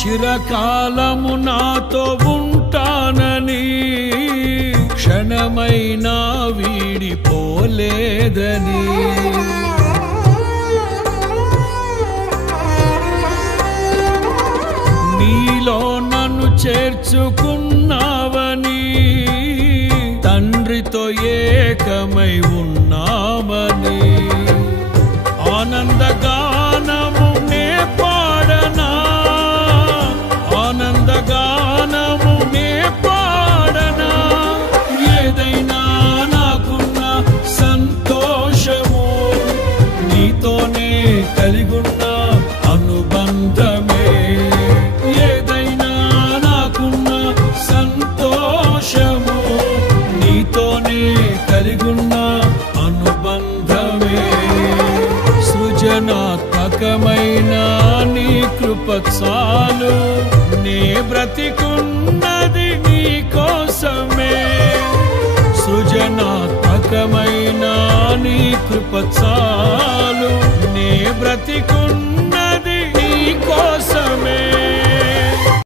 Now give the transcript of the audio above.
చిరకాలము నాతో ఉంటానని క్షణమైనా వీడిపోలేదని నీలో నన్ను చేర్చుకున్నావని తండ్రితో ఏకమై ఉన్నామని ఆనందగానము నే పాడనా ఆనందగానము నే పాడనా ఏదైనా నాకున్న సంతోషము నీతోనే కలిగున్న అనుబంధమే ఏదైనా నాకున్న సంతోషము నీతోనే కలిగున్న అనుబంధమే సృజనాత్మకమైన నీ కృప చాలు నే బ్రతికున్నది నీ కోసమే సృజనాత్మకమైన నీ కృప చాలు నే బ్రతికున్న